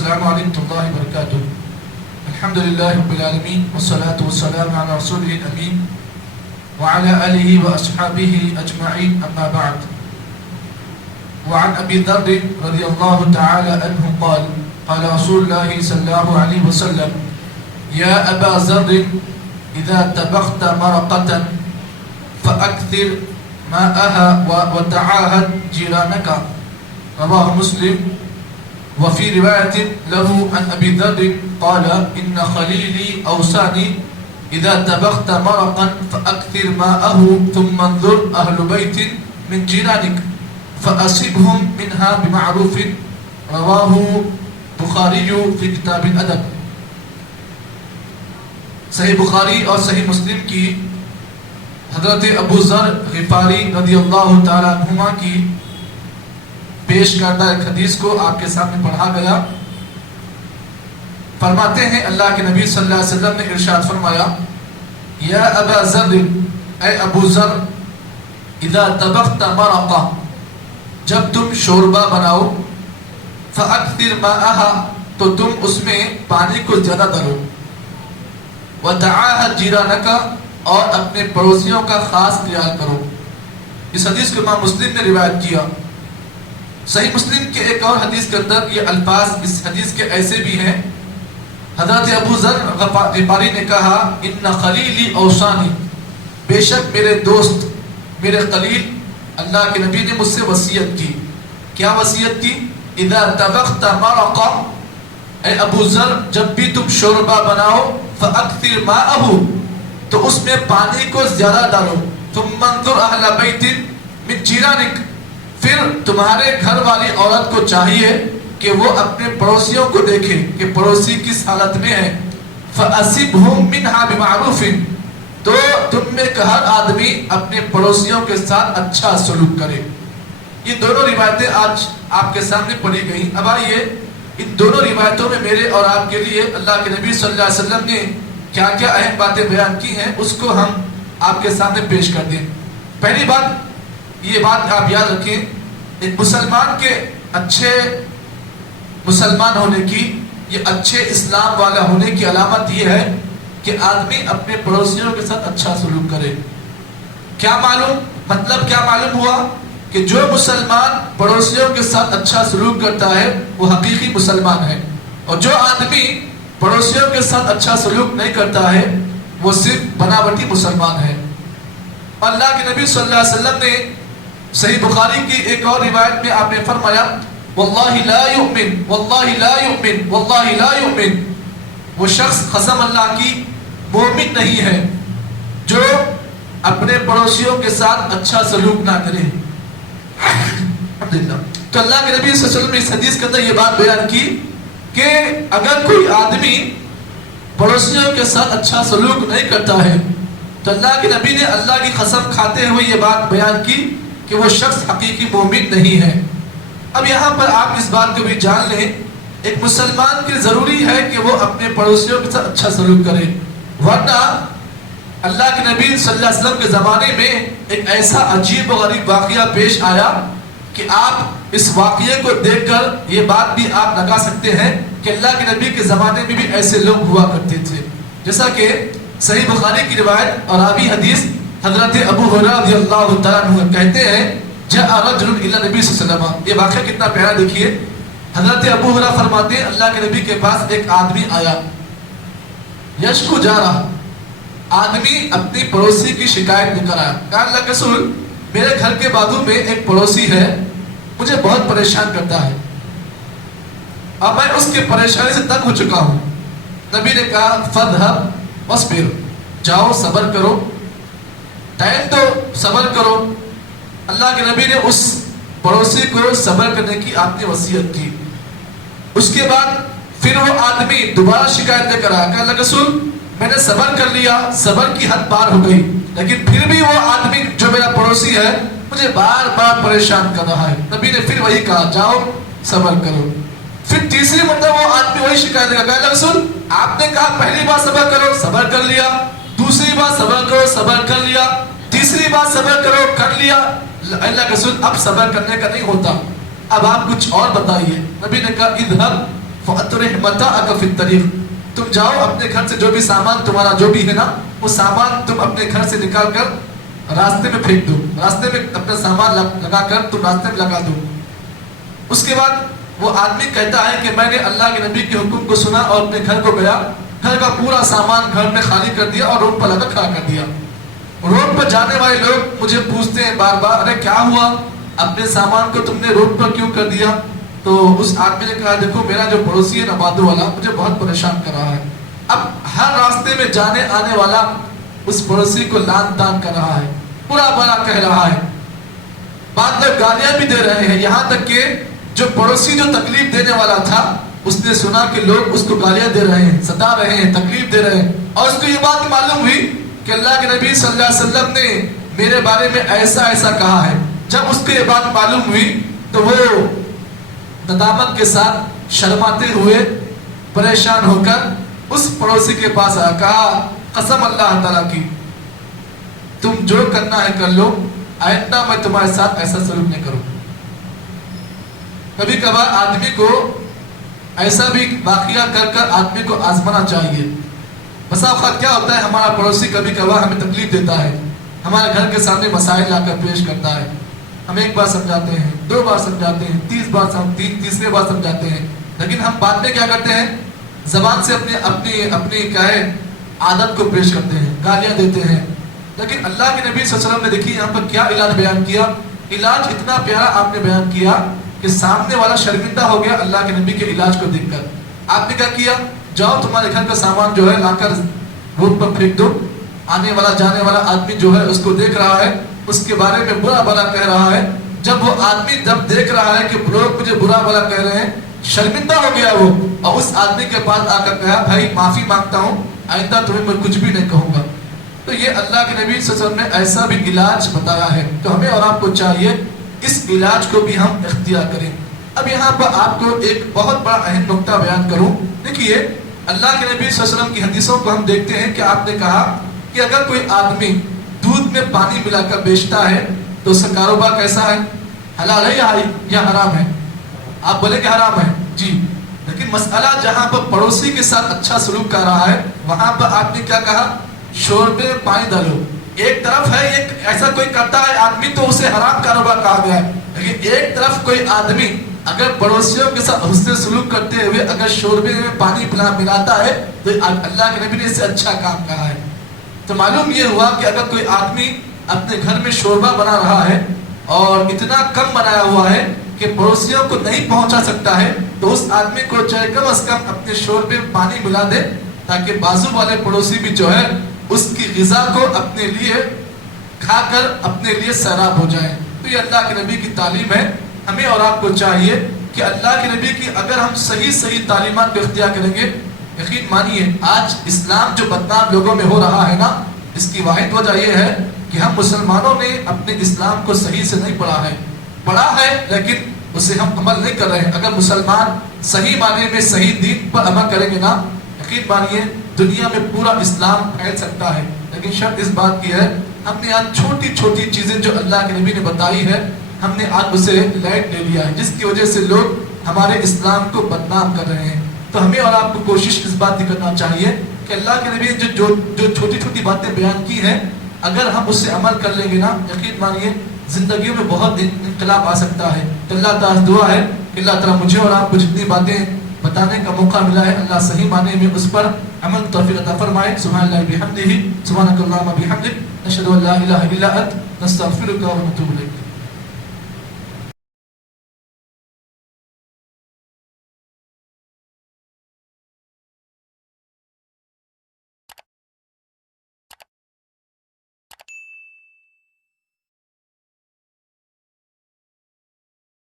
السلام علیکم اللہ وبرکاتہ. الحمدللہ رب العالمین والصلاة والسلام علی رسولہ الامین وعلى آلہ واصحابہ اجمعین اما بعد. وعن ابی ذر رضی اللہ تعالی عنہ قال قال رسول اللہ صلی اللہ علیہ وسلم یا ابا ذر اذا طبخت مرقة فاکثر ماءها وتعاهد جيرانك رواه مسلم. وفي رواية له عن أبي ذر قال إن خليلي أوصاني إذا طبخت مرقا فأكثر ماءه ثم انظر أهل بيت من جيرانك فأصبهم منها بمعروف. رواه بخاری في کتاب الادب. صحیح بخاری اور صحیح مسلم کی حضرت ابو ذر غفاری رضی اللہ تعالیٰ عنہما کی پیش کردہ ایک حدیث کو آپ کے سامنے پڑھا گیا. فرماتے ہیں اللہ کے نبی صلی اللہ علیہ وسلم نے ارشاد فرمایا یا ابا ذر اے ابو ذر اذا طبخت مرقا جب تم شوربہ بناؤ فاکثر ماءها تو تم اس میں پانی کو زیادہ ڈالو وتعاهد جيرانك اور اپنے پڑوسیوں کا خاص خیال کرو. اس حدیث کو امام مسلم نے روایت کیا. صحیح مسلم کے ایک اور حدیث کے اندر یہ الفاظ اس حدیث کے ایسے بھی ہیں. حضرت ابو ذر غفاری نے کہا ان خلیلی اوصانی بے شک میرے دوست میرے خلیل اللہ کے نبی نے مجھ سے وصیت کی. کیا وصیت کی؟ اذا طبخت مرقا اے ابو ذر جب بھی تم شوربہ بناؤ فاکثر ماءه تو اس میں پانی کو زیادہ ڈالو. ثم انظر اہل بیت من جیرانک پھر تمہارے گھر والی عورت کو چاہیے کہ وہ اپنے پڑوسیوں کو دیکھے کہ پڑوسی کس حالت میں ہے. فَأَصِبْهُمْ مِنْهَا بِمَعْرُوفٍ تو تم میں ہر آدمی اپنے پڑوسیوں کے ساتھ اچھا سلوک کرے. یہ دونوں روایتیں آج آپ کے سامنے پڑھی گئی. اب آئیے ان دونوں روایتوں میں میرے اور آپ کے لیے اللہ کے نبی صلی اللہ علیہ وسلم نے کیا کیا اہم باتیں بیان کی ہیں اس کو ہم آپ کے سامنے پیش کر دیں. پہلی بات یہ بات آپ یاد رکھیں ایک مسلمان کے اچھے مسلمان ہونے کی یہ اچھے اسلام والا ہونے کی علامت یہ ہے کہ آدمی اپنے پڑوسیوں کے ساتھ اچھا سلوک کرے. کیا معلوم مطلب کیا معلوم ہوا کہ جو مسلمان پڑوسیوں کے ساتھ اچھا سلوک کرتا ہے وہ حقیقی مسلمان ہے اور جو آدمی پڑوسیوں کے ساتھ اچھا سلوک نہیں کرتا ہے وہ صرف بناوٹی مسلمان ہے. اللہ کے نبی صلی اللہ علیہ وسلم نے صحیح بخاری کی ایک اور روایت میں آپ نے فرمایا واللہ لا یؤمن واللہ لا یؤمن واللہ لا یؤمن وہ شخص قسم اللہ کی مومن نہیں ہے جو اپنے پڑوسیوں کے ساتھ اچھا سلوک نہ کرے. الحمدللہ. تو اللہ کے نبی صلی اللہ علیہ وسلم نے اس حدیث کے اندر یہ بات بیان کی کہ اگر کوئی آدمی پڑوسیوں کے ساتھ اچھا سلوک نہیں کرتا ہے تو اللہ کے نبی نے اللہ کی قسم کھاتے ہوئے یہ بات بیان کی کہ وہ شخص حقیقی مومن نہیں ہے. اب یہاں پر آپ اس بات کو بھی جان لیں ایک مسلمان کے ضروری ہے کہ وہ اپنے پڑوسیوں کے ساتھ اچھا سلوک کرے ورنہ اللہ کے نبی صلی اللہ علیہ وسلم کے زمانے میں ایک ایسا عجیب و غریب واقعہ پیش آیا کہ آپ اس واقعے کو دیکھ کر یہ بات بھی آپ لگا سکتے ہیں کہ اللہ کے نبی کے زمانے میں بھی ایسے لوگ ہوا کرتے تھے. جیسا کہ صحیح بخاری کی روایت اور راوی حدیث حضرت ابو ہریرہ رضی اللہ تعالیٰ عنہ کہتے ہیں جاء رجل الی النبی صلی اللہ علیہ وسلم. یہ واقعہ کتنا پیارا دیکھیے. حضرت ابو ہریرہ فرماتے ہیں اللہ کے نبی کے پاس ایک آدمی آیا یشکو جا رہا. آدمی اپنی پڑوسی کی شکایت لے کر آیا. کہا اللہ کے رسول میرے گھر کے بازو میں ایک پڑوسی ہے مجھے بہت پریشان کرتا ہے اب میں اس کی پریشانی سے تنگ ہو چکا ہوں. نبی نے کہا فذهب واصبر جاؤ صبر کرو ٹائم تو صبر کرو. اللہ کے نبی نے اس پڑوسی کو صبر کرنے کی آپ نے وصیت کی. اس کے بعد پھر وہ آدمی دوبارہ شکایت لے کر آیا. کہا اللہ کے رسول میں نے صبر کر لیا صبر کی حد پار ہو گئی لیکن پھر بھی وہ آدمی جو میرا پڑوسی ہے مجھے بار بار پریشان کر رہا ہے. نبی نے پھر وہی کہا جاؤ صبر کرو. پھر تیسری مرتبہ وہ آدمی وہی شکایت لے کر. کہا اللہ کے رسول آپ نے کہا پہلی بار صبر کرو صبر کر لیا دوسری بار صبر کرو صبر کر لیا تیسری بار صبر کرو کر لیا. اللہ کے رسول اب صبر کرنے کا نہیں ہوتا اب آپ کچھ اور بتائیے. نبی نے کہا اذهب فَأَطْرِحْ مَتَاعَكَ فِي الطَّرِيقِ، تم جاؤ اپنے گھر سے جو بھی سامان تمہارا جو بھی ہے نا وہ سامان تم اپنے گھر سے نکال کر راستے میں پھینک دو، راستے میں اپنا سامان لگا کر تم راستے میں لگا دو۔ اس کے بعد وہ آدمی کہتا ہے کہ میں نے اللہ کے نبی کے حکم کو سنا اور اپنے گھر کو گیا، گھر کا پورا سامان گھر میں خالی کر دیا اور روڈ پر لگا کھڑا کر دیا۔ روڈ پر جانے والے لوگ مجھے پوچھتے ہیں بار بار، ارے کیا ہوا، اپنے سامان کو تم نے روڈ پر کیوں کر دیا؟ تو اس آدمی نے کہا دیکھو میرا جو پڑوسی ہے نا بادو والا مجھے بہت پریشان کر رہا ہے، اب ہر راستے میں جانے آنے والا اس پڑوسی کو لان تان کر رہا ہے، برا بھلا کہہ رہا ہے، بعد لوگ گالیاں بھی دے رہے ہیں، یہاں تک کہ جو پڑوسی جو تکلیف دینے والا تھا اس نے سنا کہ لوگ اس کو گالیاں دے رہے ہیں، ستا رہے ہیں، تکلیف دے رہے ہیں، اور اس کو یہ بات معلوم ہوئی کہ اللہ کے نبی صلی اللہ علیہ وسلم نے میرے بارے میں ایسا ایسا کہا ہے۔ جب اس کو یہ بات معلوم ہوئی تو وہ ندامت کے ساتھ شرماتے ہوئے پریشان ہو کر اس پڑوسی کے پاس آیا، کہا قسم اللہ تعالیٰ کی تم جو کرنا ہے کر لو، آئندہ میں تمہارے ساتھ ایسا سلوک نہیں کروں۔ کبھی کبھار آدمی کو ایسا بھی واقعہ کر کر آدمی کو آزمانا چاہیے۔ بسا اوقات کیا ہوتا ہے ہمارا پڑوسی کبھی کبھار ہمیں تکلیف دیتا ہے، ہمارے گھر کے سامنے مسائل لا کر پیش کرتا ہے، ہم ایک بار سمجھاتے ہیں، دو بار سمجھاتے ہیں، تیسرے بار سمجھاتے ہیں، لیکن ہم بعد میں کیا کرتے ہیں زبان سے اپنی کیا ہے عادت کو پیش کرتے ہیں، گالیاں دیتے ہیں۔ لیکن اللہ کے نبی صلی اللہ علیہ وسلم نے دیکھیے یہاں پر کیا علاج بیان کیا، علاج اتنا پیارا آپ نے بیان کیا کہ سامنے والا شرمندہ ہو گیا اللہ کے نبی کے علاج کو دیکھ کر۔ آپ نے کیا کیا، جاؤ تمہارے گھر کا سامان جو ہے لا کر روڈ پر پھینک دو، آنے والا جانے والا آدمی جو ہے اس کو دیکھ رہا ہے، اس کے بارے میں برا بھلا کہہ رہا ہے۔ جب وہ آدمی جب دیکھ رہا ہے کہ لوگ مجھے برا بھلا کہہ رہے ہیں، شرمندہ ہو گیا وہ، اور اس آدمی کے پاس آ کر کہا بھائی معافی مانگتا ہوں، آئندہ تمہیں میں کچھ بھی نہیں کہوں گا۔ تو یہ اللہ کے نبی صلی اللہ علیہ وسلم نے ایسا بھی علاج بتایا ہے، تو ہمیں اور آپ کو چاہیے اس علاج کو بھی ہم اختیار کریں۔ اب یہاں پر آپ کو ایک بہت بڑا اہم نقطہ بیان کروں۔ دیکھیے اللہ کے نبی صلی اللہ علیہ وسلم کی حدیثوں کو ہم دیکھتے ہیں کہ آپ نے کہا کہ اگر کوئی آدمی دودھ میں پانی ملا کر بیچتا ہے تو اس کا کاروبار کیسا ہے، حلال ہے یا حرام ہے؟ آپ بولے کہ حرام ہے جی، لیکن مسئلہ جہاں پر پڑوسی کے ساتھ اچھا سلوک کر رہا ہے وہاں پر آپ نے کیا کہا، شوربے میں پانی ڈالو۔ ایک طرف ہے ایک ایسا کوئی کرتا ہے آدمی تو اسے حرام کاروبار کہا گیا ہے، لیکن ایک طرف کوئی آدمی اگر پڑوسیوں کے ساتھ حسن سلوک کرتے ہوئے اگر شوربے میں پانی ملاتا ہے تو اللہ کے نبی نے اسے اچھا کام کہا ہے۔ تو معلوم یہ ہوا کہ اگر کوئی آدمی اپنے گھر میں شوربہ بنا رہا ہے اور اتنا کم بنایا ہوا ہے کہ پڑوسیوں کو نہیں پہنچا سکتا ہے تو اس آدمی کو چاہے کم از کم اپنے شوربے میں پانی ملا دے تاکہ بازو والے پڑوسی بھی جو ہے اس کی غذا کو اپنے لیے کھا کر اپنے لیے سیراب ہو جائے۔ تو یہ اللہ کے نبی کی تعلیم ہے۔ ہمیں اور آپ کو چاہیے کہ اللہ کے نبی کی اگر ہم صحیح تعلیمات کو اختیار کریں گے، یقین مانیے آج اسلام جو بدنام لوگوں میں ہو رہا ہے نا، اس کی واحد وجہ یہ ہے کہ ہم مسلمانوں نے اپنے اسلام کو صحیح سے نہیں پڑھا ہے لیکن اسے ہم عمل نہیں کر رہے ہیں۔ اگر مسلمان صحیح معنی میں صحیح دین پر عمل کریں گے نا، یقین مانیے دنیا میں پورا اسلام پھیل سکتا ہے، لیکن شرط اس بات کی ہے ہم نے آج چھوٹی چھوٹی چیزیں جو اللہ کے نبی نے بتائی ہے ہم نے آج اسے لائٹ لے لیا ہے، جس کی وجہ سے لوگ ہمارے اسلام کو بدنام کر رہے ہیں۔ تو ہمیں اور آپ کو کوشش اس بات کی کرنا چاہیے کہ اللہ کے نبی نے جو چھوٹی چھوٹی باتیں بیان کی ہیں اگر ہم اس سے عمل کر لیں گے نا، یقین مانیے زندگیوں میں بہت انقلاب آ سکتا ہے۔ تو اللہ تعالیٰ دعا ہے کہ اللہ تعالیٰ مجھے اور آپ کو جتنی باتیں بتانے کا موقع ملا ہے اللہ صحیح معنی میں اس پر عمل توفیق عطا فرمائے۔ سبحان اللہ بحمدہ، سبحانک اللہم بحمدک، نشہد ان لا الہ الا انت، نستغفرک و نتوب الیک۔